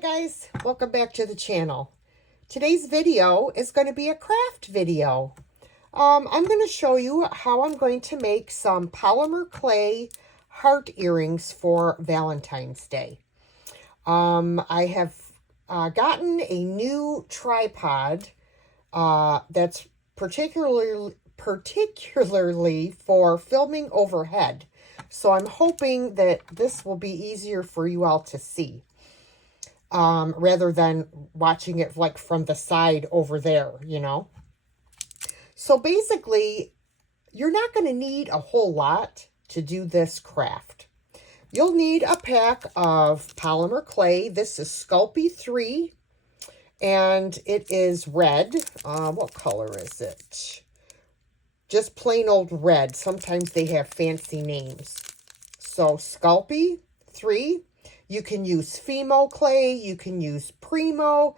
Hi guys, welcome back to the channel. Today's video is going to be a craft video. I'm going to show you how I'm going to make some polymer clay heart earrings for Valentine's Day. I have gotten a new tripod that's particularly for filming overhead. So I'm hoping that this will be easier for you all to see. Rather than watching it like from the side over there, you know. So basically, you're not going to need a whole lot to do this craft. You'll need a pack of polymer clay. This is Sculpey 3, and it is red. What color is it? Just plain old red. Sometimes they have fancy names. So Sculpey 3. You can use Fimo clay. You can use Primo.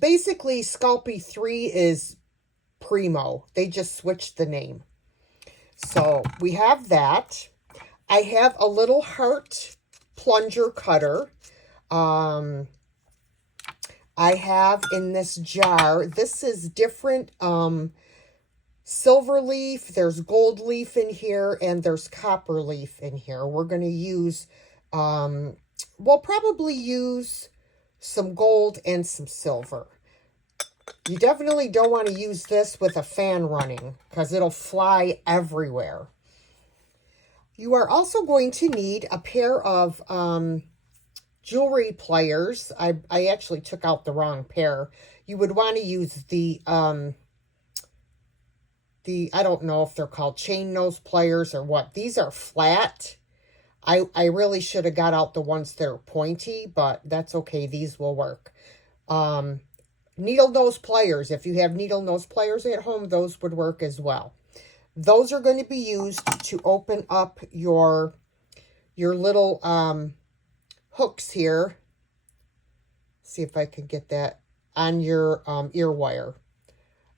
Basically, Sculpey 3 is Primo. They just switched the name. So we have that. I have a little heart plunger cutter. I have in this jar, this is different silver leaf. There's gold leaf in here, and there's copper leaf in here. We're going to use... we'll probably use some gold and some silver. You definitely don't want to use this with a fan running because it'll fly everywhere. You are also going to need a pair of jewelry pliers. I actually took out the wrong pair. You would want to use the I don't know if they're called chain nose pliers or what. These are flat. I really should have got out the ones that are pointy, but that's okay. These will work. Needle nose pliers. If you have needle nose pliers at home, those would work as well. Those are going to be used to open up your little hooks here. See if I can get that on your ear wire.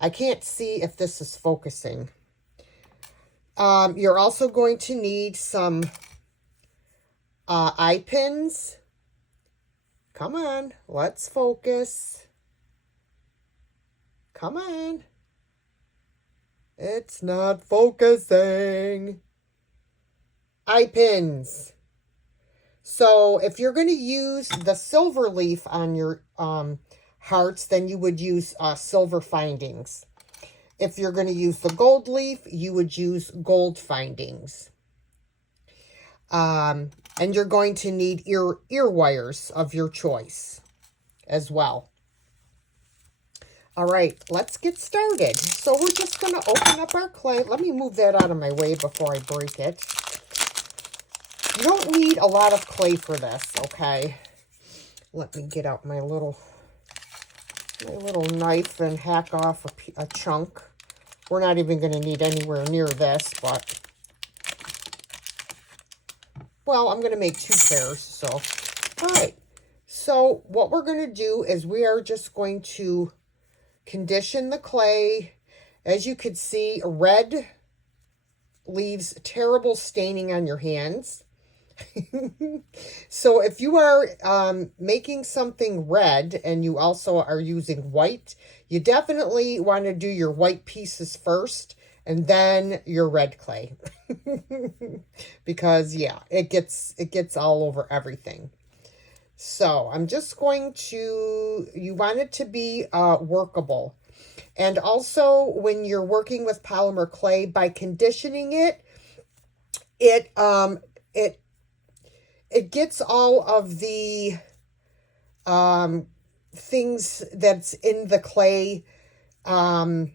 I can't see if this is focusing. You're also going to need some eye pins. Come on, let's focus. Come on. It's not focusing. Eye pins. So if you're going to use the silver leaf on your hearts, then you would use silver findings. If you're going to use the gold leaf, you would use gold findings. And you're going to need ear wires of your choice as well. All right, let's get started. So we're just going to open up our clay. Let me move that out of my way before I break it. You don't need a lot of clay for this, okay? Let me get out my little knife and hack off a chunk. We're not even going to need anywhere near this, but... well, I'm going to make 2 pairs, so... all right. So what we're going to do is we are just going to condition the clay. As you can see, red leaves terrible staining on your hands. So if you are making something red and you also are using white, you definitely want to do your white pieces first and then your red clay. Because yeah, it gets all over everything. So I'm just going to, you want it to be workable. And also when you're working with polymer clay, by conditioning it, it gets all of the things that's in the clay, I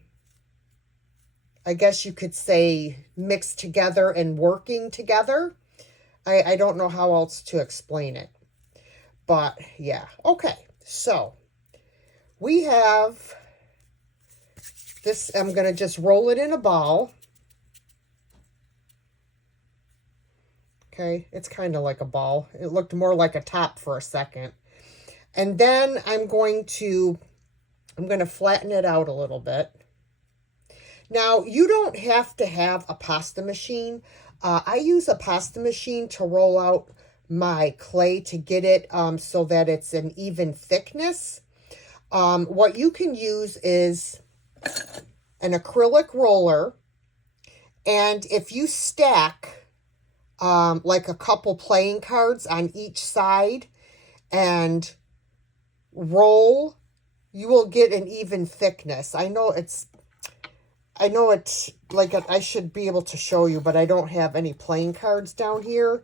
guess you could say, mixed together and working together. I don't know how else to explain it. But, yeah. Okay. So, we have this. I'm going to just roll it in a ball. Okay. It's kind of like a ball. It looked more like a top for a second. And then I'm going to flatten it out a little bit. Now, you don't have to have a pasta machine. I use a pasta machine to roll out my clay to get it so that it's an even thickness. What you can use is an acrylic roller, and if you stack like a couple playing cards on each side and roll, you will get an even thickness. I know it's like I should be able to show you, but I don't have any playing cards down here.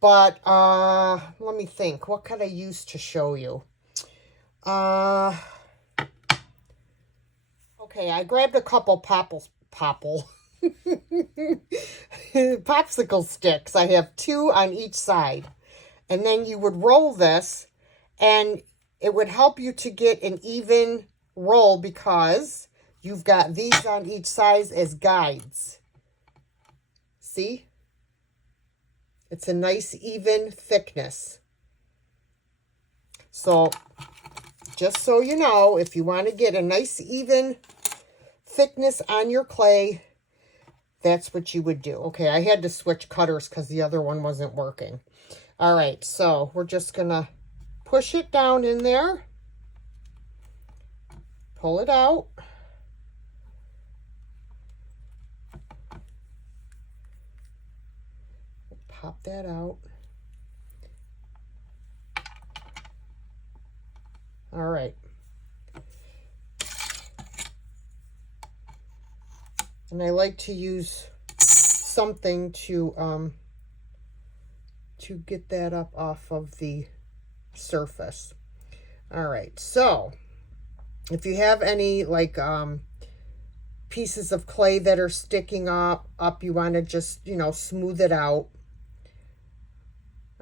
But let me think. What could I use to show you? Okay, I grabbed a couple popsicle sticks. I have 2 on each side. And then you would roll this, and it would help you to get an even roll because you've got these on each side as guides. See? It's a nice even thickness. So, just so you know, if you want to get a nice even thickness on your clay, that's what you would do. Okay, I had to switch cutters because the other one wasn't working. All right, so we're just going to push it down in there. Pull it out. Pop that out. All right. And I like to use something to get that up off of the surface. All right, so if you have any like pieces of clay that are sticking up, you want to just, smooth it out.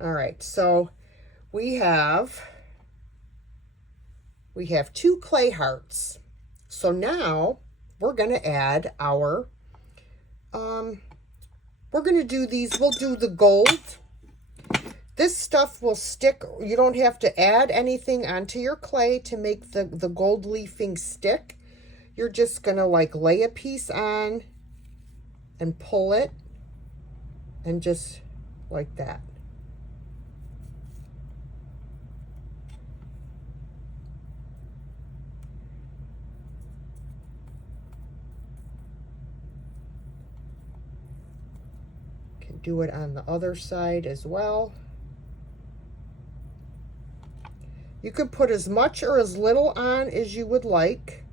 All right, so we have 2 clay hearts. So now we're going to add our, we're going to do these, we'll do the gold. This stuff will stick. You don't have to add anything onto your clay to make the gold leafing stick. You're just going to like lay a piece on and pull it and just like that. Can do it on the other side as well. You can put as much or as little on as you would like.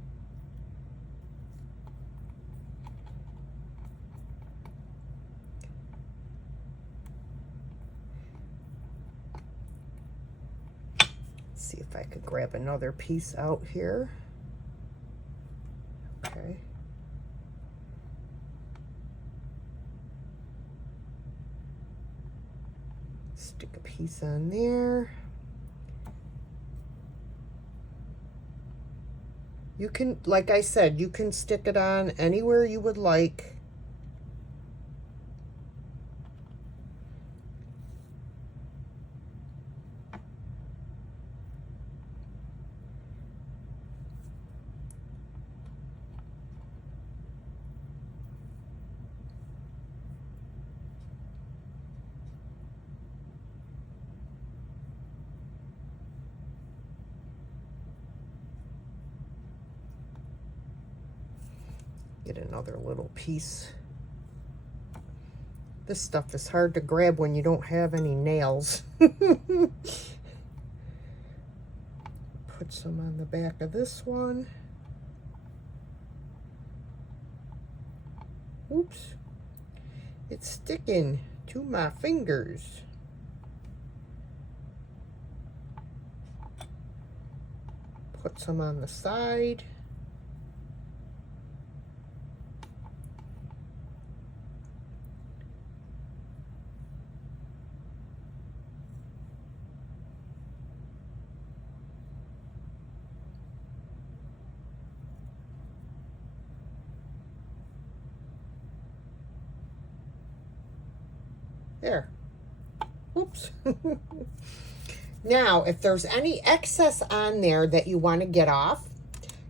Let's see if I could grab another piece out here. Okay. Stick a piece on there. You can, like I said, you can stick it on anywhere you would like. Get another little piece. This stuff is hard to grab when you don't have any nails. Put some on the back of this one. Oops. It's sticking to my fingers. Put some on the side. There. Oops. Now, if there's any excess on there that you want to get off,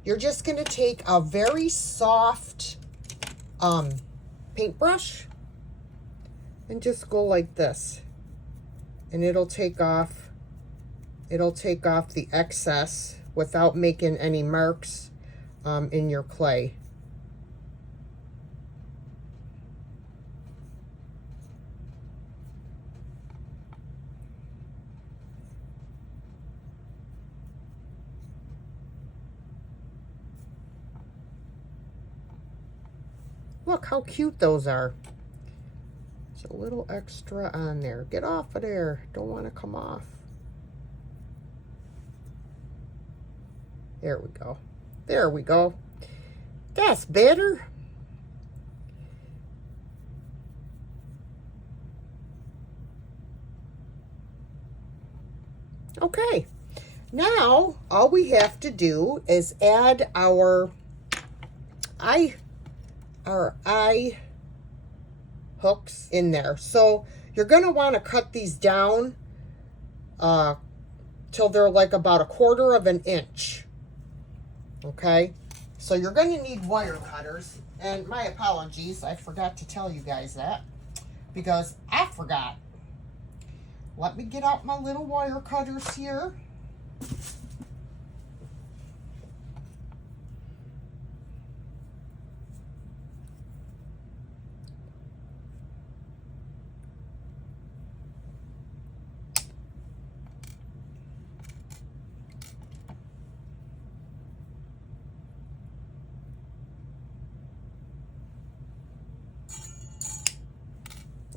you're just going to take a very soft paintbrush and just go like this. and it'll take off the excess without making any marks in your clay. Look how cute those are. There's a little extra on there. Get off of there. Don't want to come off. There we go. There we go. That's better. Okay. Now, all we have to do is add our eye hooks in there. So you're going to want to cut these down till they're like about 1/4 of an inch. Okay, so you're going to need wire cutters, and my apologies, I forgot to tell you guys that because I forgot. Let me get out my little wire cutters here.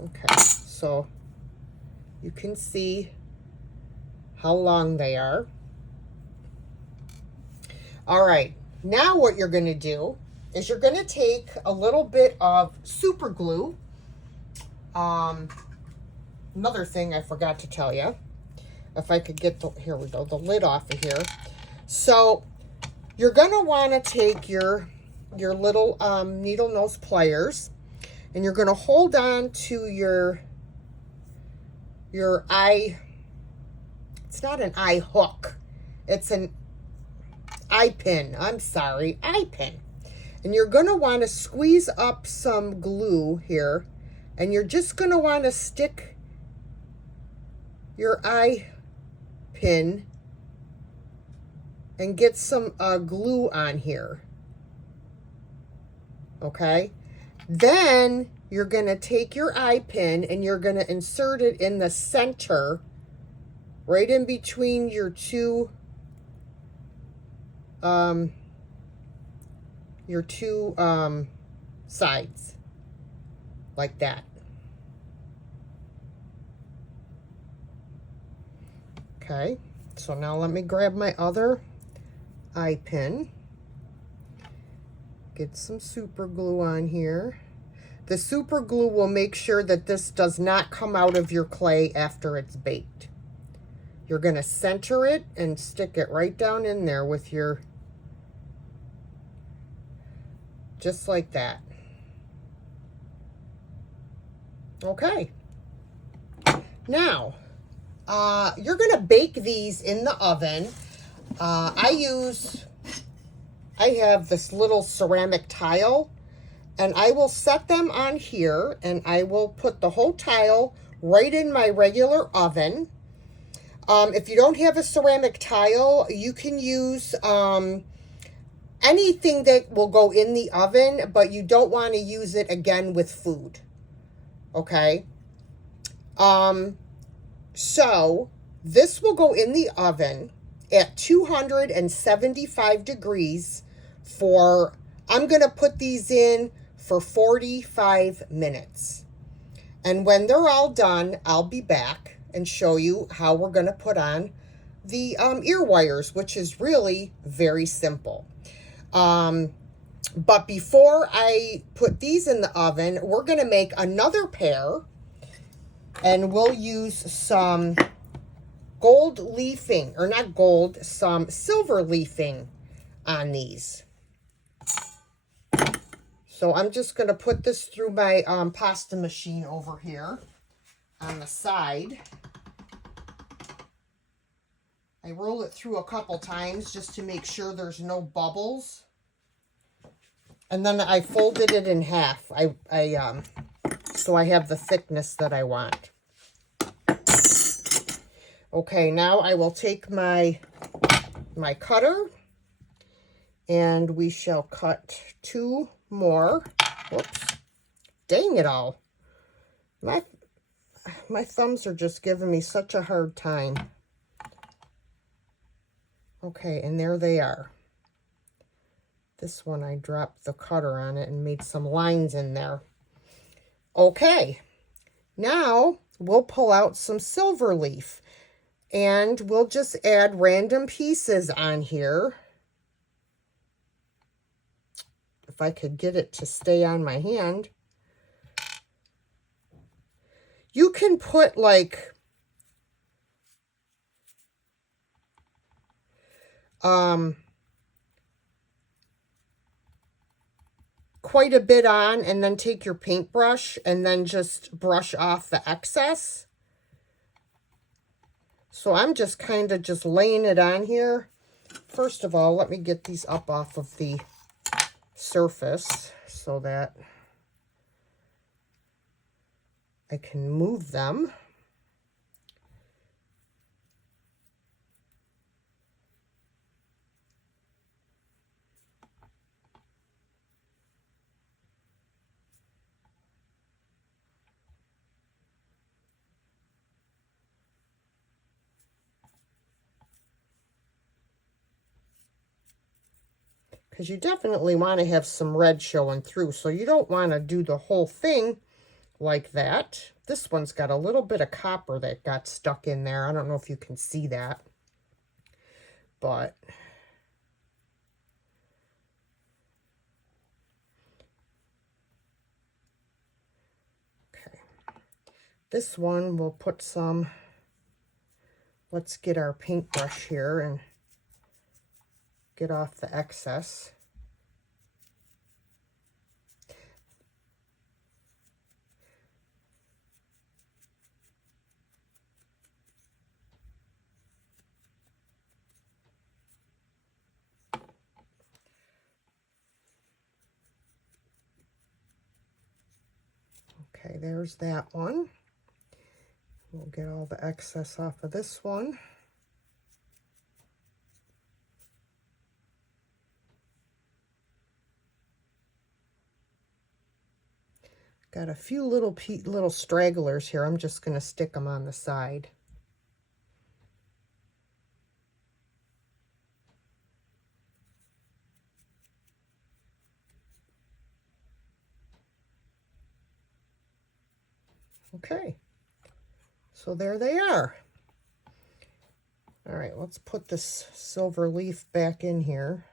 Okay, so you can see how long they are. All right, now what you're going to do is you're going to take a little bit of super glue. Another thing I forgot to tell you, if I could get the, here we go, the lid off of here. So you're going to want to take your little needle nose pliers, and you're going to hold on to your eye. It's not an eye hook. It's an eye pin. I'm sorry, eye pin. And you're going to want to squeeze up some glue here, and you're just going to want to stick your eye pin and get some glue on here. Okay? Then you're going to take your eye pin and you're going to insert it in the center, right in between your two sides, like that. Okay, so now let me grab my other eye pin. Get some super glue on here. The super glue will make sure that this does not come out of your clay after it's baked. You're going to center it and stick it right down in there with your, just like that. Okay. Now, you're going to bake these in the oven. I have this little ceramic tile, and I will set them on here, and I will put the whole tile right in my regular oven. If you don't have a ceramic tile, you can use anything that will go in the oven, but you don't want to use it again with food. Okay? So this will go in the oven at 275 degrees for, I'm going to put these in for 45 minutes. And when they're all done, I'll be back and show you how we're going to put on the ear wires, which is really very simple. But before I put these in the oven, we're going to make another pair, and we'll use some gold leafing, or not gold, some silver leafing on these. So I'm just going to put this through my pasta machine over here on the side. I roll it through a couple times just to make sure there's no bubbles. And then I folded it in half. So I have the thickness that I want. Okay, now I will take my cutter, and we shall cut 2 more. Whoops. Dang it all. My thumbs are just giving me such a hard time. Okay, and there they are. This one I dropped the cutter on it and made some lines in there. Okay, now we'll pull out some silver leaf, and we'll just add random pieces on here. If I could get it to stay on my hand. You can put like quite a bit on, and then take your paintbrush and then just brush off the excess. So I'm just kind of just laying it on here. First of all, let me get these up off of the surface so that I can move them. Because you definitely want to have some red showing through. So you don't want to do the whole thing like that. This one's got a little bit of copper that got stuck in there. I don't know if you can see that. But okay. This one we'll put some, let's get our paintbrush here and get off the excess. Okay, there's that one. We'll get all the excess off of this one. Got a few little stragglers here. I'm just going to stick them on the side. Okay, so there they are. All right, let's put this silver leaf back in here.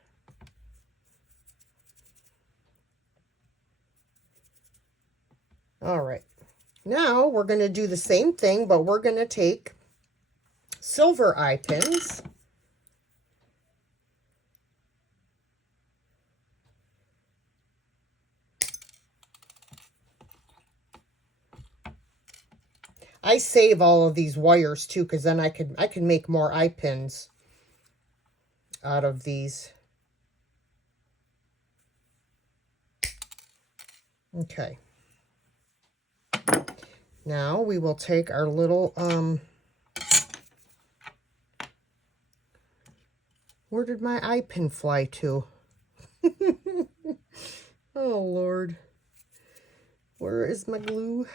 All right, now we're going to do the same thing, but we're going to take silver eye pins. I save all of these wires too, because then I can make more eye pins out of these. Okay. Now we will take our little, where did my eye pin fly to? Oh, Lord. Where is my glue?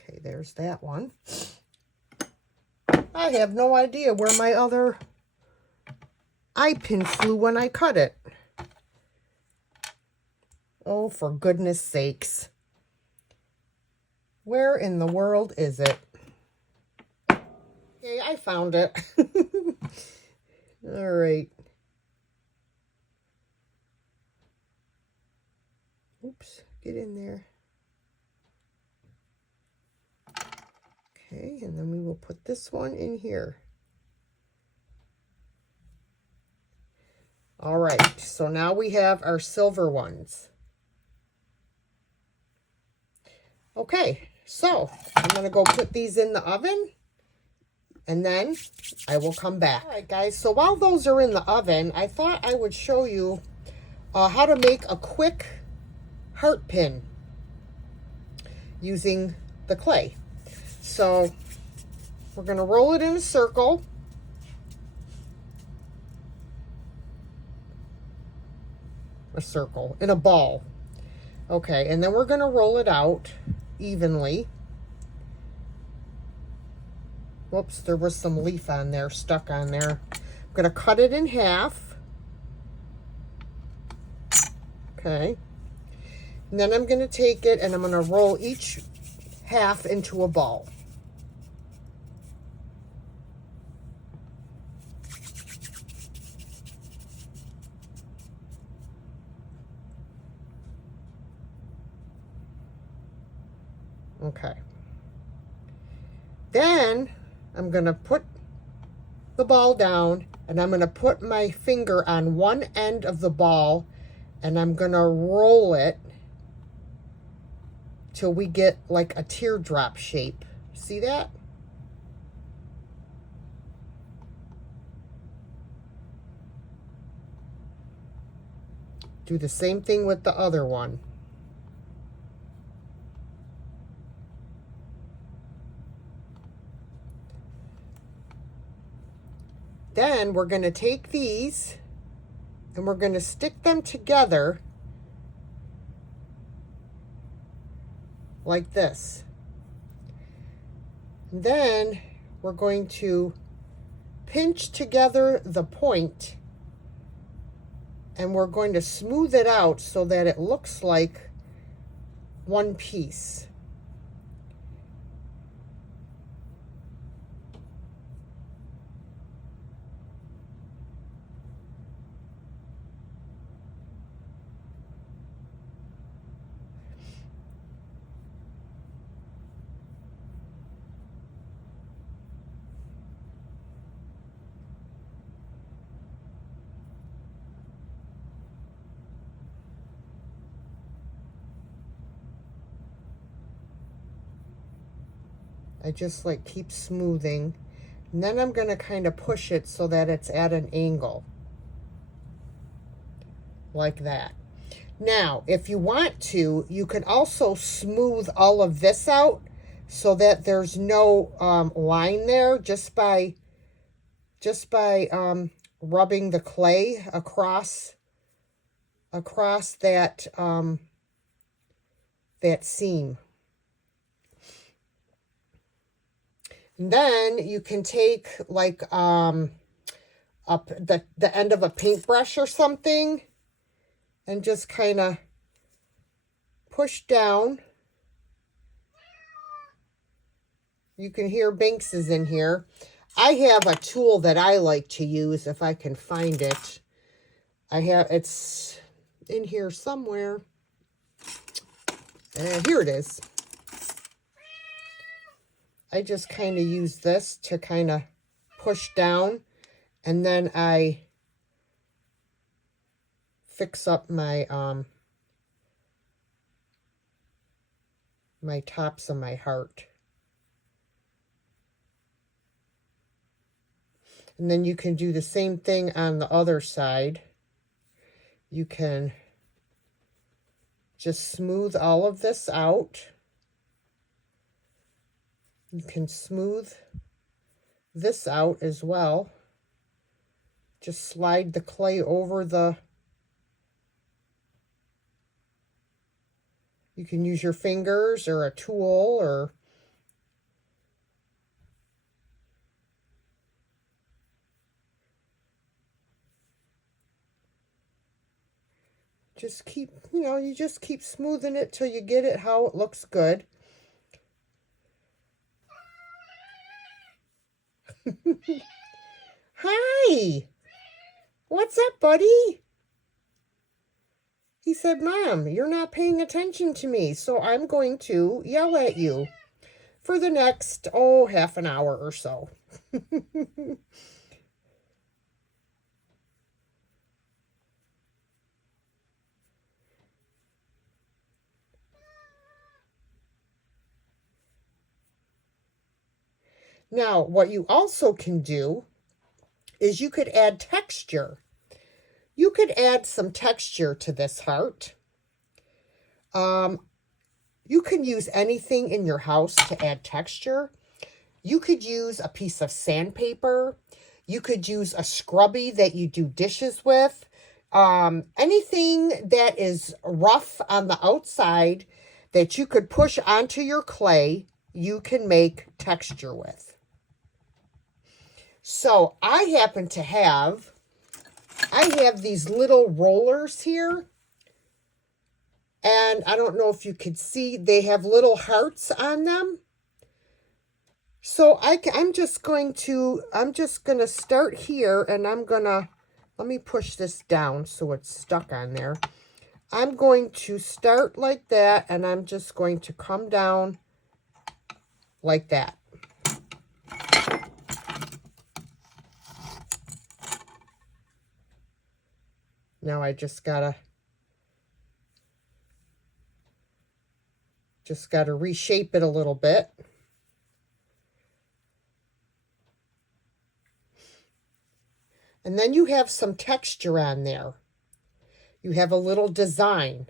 Okay, there's that one. I have no idea where my other eye pin flew when I cut it. Oh, for goodness sakes. Where in the world is it? Okay, I found it. All right. Oops, get in there. Okay, and then we will put this one in here. All right, so now we have our silver ones. Okay, so I'm going to go put these in the oven, and then I will come back. All right, guys, so while those are in the oven, I thought I would show you how to make a quick heart pin using the clay. So we're going to roll it in a circle. In a ball. Okay, and then we're going to roll it out evenly. Whoops, there was some leaf on there, stuck on there. I'm going to cut it in half. Okay. And then I'm going to take it and I'm going to roll each half into a ball. Okay. Then I'm going to put the ball down and I'm going to put my finger on one end of the ball and I'm going to roll it till we get like a teardrop shape. See that? Do the same thing with the other one. Then we're going to take these and we're going to stick them together like this. And then we're going to pinch together the point and we're going to smooth it out so that it looks like one piece. I just like keep smoothing, and then I'm going to kind of push it so that it's at an angle like that. Now if you want to, you can also smooth all of this out so that there's no line there just by rubbing the clay across that that seam. And then you can take like up the end of a paintbrush or something and just kind of push down. You can hear Binks is in here. I have a tool that I like to use if I can find it. It's in here somewhere. Here it is. I just kind of use this to kind of push down, and then I fix up my my tops of my heart. And then you can do the same thing on the other side. You can just smooth all of this out. You can smooth this out as well. Just slide the clay over the... You can use your fingers or a tool or... Just keep, you just keep smoothing it till you get it how it looks good. Hi! What's up, buddy? He said, Mom, you're not paying attention to me, so I'm going to yell at you for the next, half an hour or so. Now, what you also can do is you could add texture. You could add some texture to this heart. You can use anything in your house to add texture. You could use a piece of sandpaper. You could use a scrubby that you do dishes with. Anything that is rough on the outside that you could push onto your clay, you can make texture with. So I happen to have, these little rollers here. And I don't know if you could see, they have little hearts on them. So I'm just going to start here, and let me push this down so it's stuck on there. I'm going to start like that, and I'm just going to come down like that. Now I just gotta reshape it a little bit. And then you have some texture on there. You have a little design.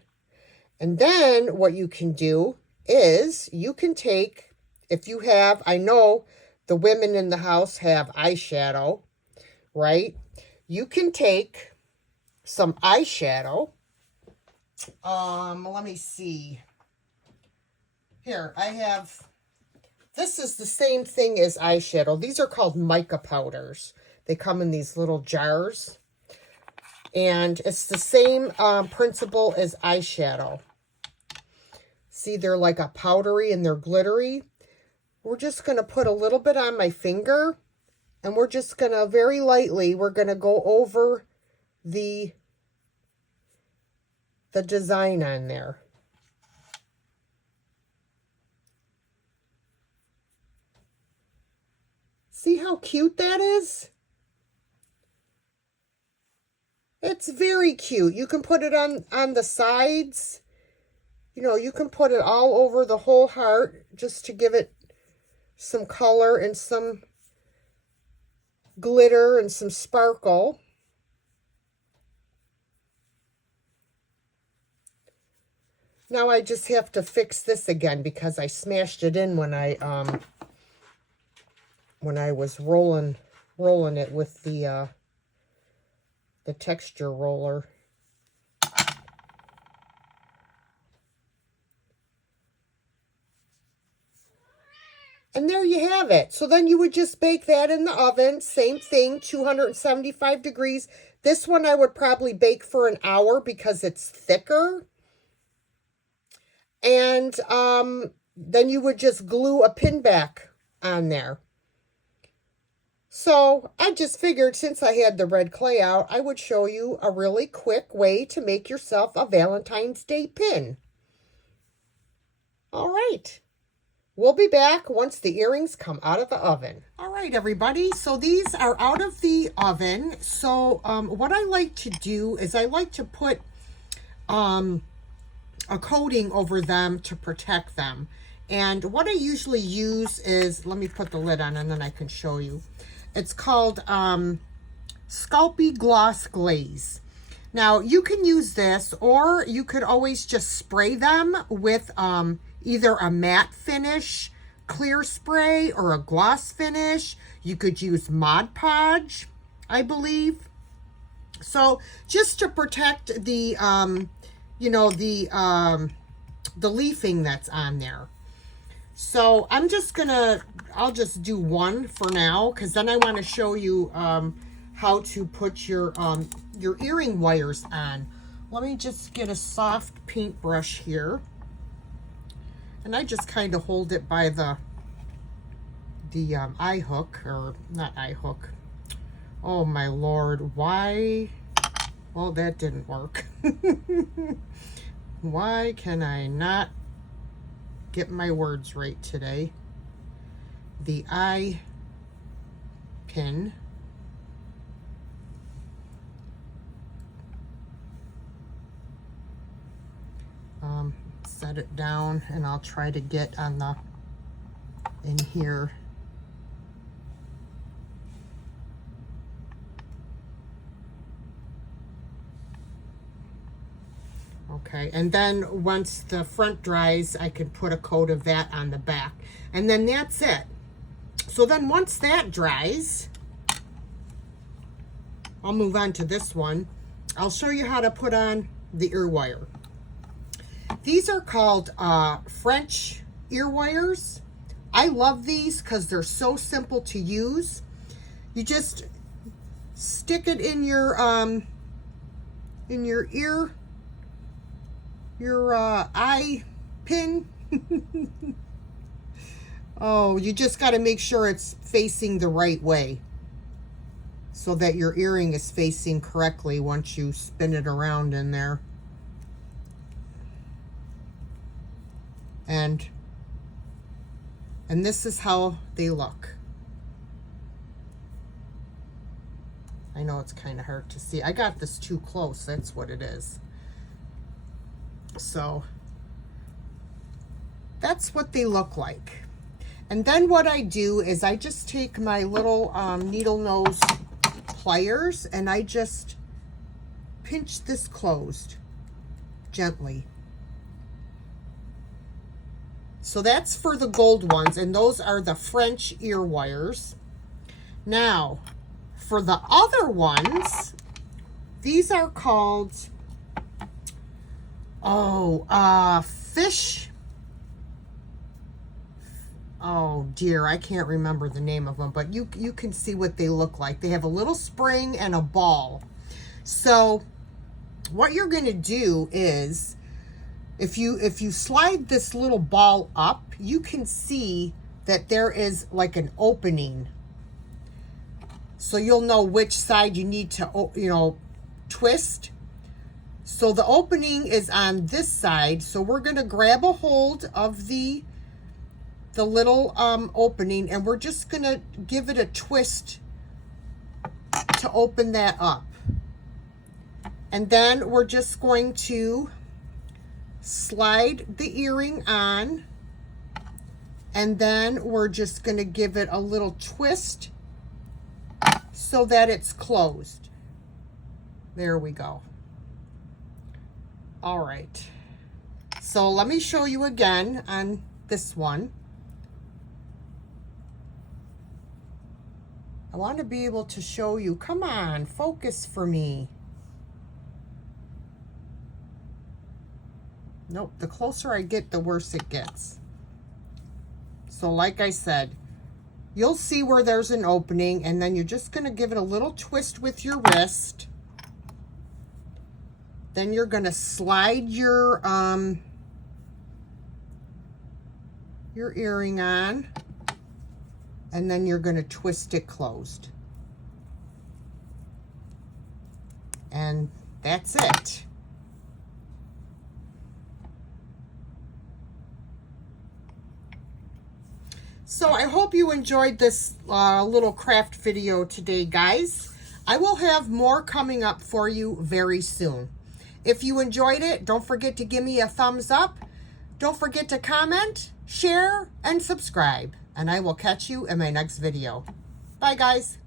And then what you can do is you can take, if you have, I know the women in the house have eyeshadow, right? You can take some eyeshadow. Let me see. Here, I have, this is the same thing as eyeshadow. These are called mica powders. They come in these little jars. And it's the same principle as eyeshadow. See, they're like a powdery and they're glittery. We're just going to put a little bit on my finger. And we're just going to, very lightly, we're going to go over the design on there. See how cute that is? It's very cute. You can put it on the sides. You know, you can put it all over the whole heart just to give it some color and some glitter and some sparkle. Now I just have to fix this again because I smashed it in when I was rolling it with the texture roller. And there you have it. So then you would just bake that in the oven. Same thing, 275 degrees. This one I would probably bake for an hour because it's thicker. And then you would just glue a pin back on there. So I just figured since I had the red clay out, I would show you a really quick way to make yourself a Valentine's Day pin. All right. We'll be back once the earrings come out of the oven. All right, everybody. So these are out of the oven. So what I like to do is I like to put a coating over them to protect them. And what I usually use is, let me put the lid on and then I can show you. It's called Sculpey Gloss Glaze. Now, you can use this, or you could always just spray them with either a matte finish, clear spray, or a gloss finish. You could use Mod Podge, I believe. So, just to protect the, the leafing that's on there. So I'm just I'll just do one for now, because then I want to show you how to put your earring wires on. Let me just get a soft paintbrush here. And I just kind of hold it by the eye hook, or not eye hook. Oh my Lord, why? Well, that didn't work. Why can I not get my words right today? The eye pin. Set it down, and I'll try to get on in here. Okay, and then once the front dries, I can put a coat of that on the back. And then that's it. So then once that dries, I'll move on to this one. I'll show you how to put on the ear wire. These are called French ear wires. I love these because they're so simple to use. You just stick it in your ear, your eye pin. Oh, you just got to make sure it's facing the right way so that your earring is facing correctly once you spin it around in there. And this is how they look. I know it's kind of hard to see. I got this too close. That's what it is. So that's what they look like. And then what I do is I just take my little needle nose pliers and I just pinch this closed gently. So that's for the gold ones, and those are the French ear wires. Now, for the other ones, these are called, fish. Oh dear, I can't remember the name of them, but you can see what they look like. They have a little spring and a ball. So what you're going to do is, if you slide this little ball up, you can see that there is like an opening. So you'll know which side you need to, twist. So the opening is on this side. So we're going to grab a hold of the little opening, and we're just going to give it a twist to open that up. And then we're just going to slide the earring on, and then we're just going to give it a little twist so that it's closed. There we go. All right. So let me show you again on this one. I want to be able to show you. Come on, focus for me. Nope, the closer I get, the worse it gets. So like I said, you'll see where there's an opening, and then you're just going to give it a little twist with your wrist. Then you're going to slide your earring on, and then you're going to twist it closed. And that's it. So I hope you enjoyed this little craft video today, guys. I will have more coming up for you very soon. If you enjoyed it, don't forget to give me a thumbs up. Don't forget to comment, share, and subscribe. And I will catch you in my next video. Bye, guys.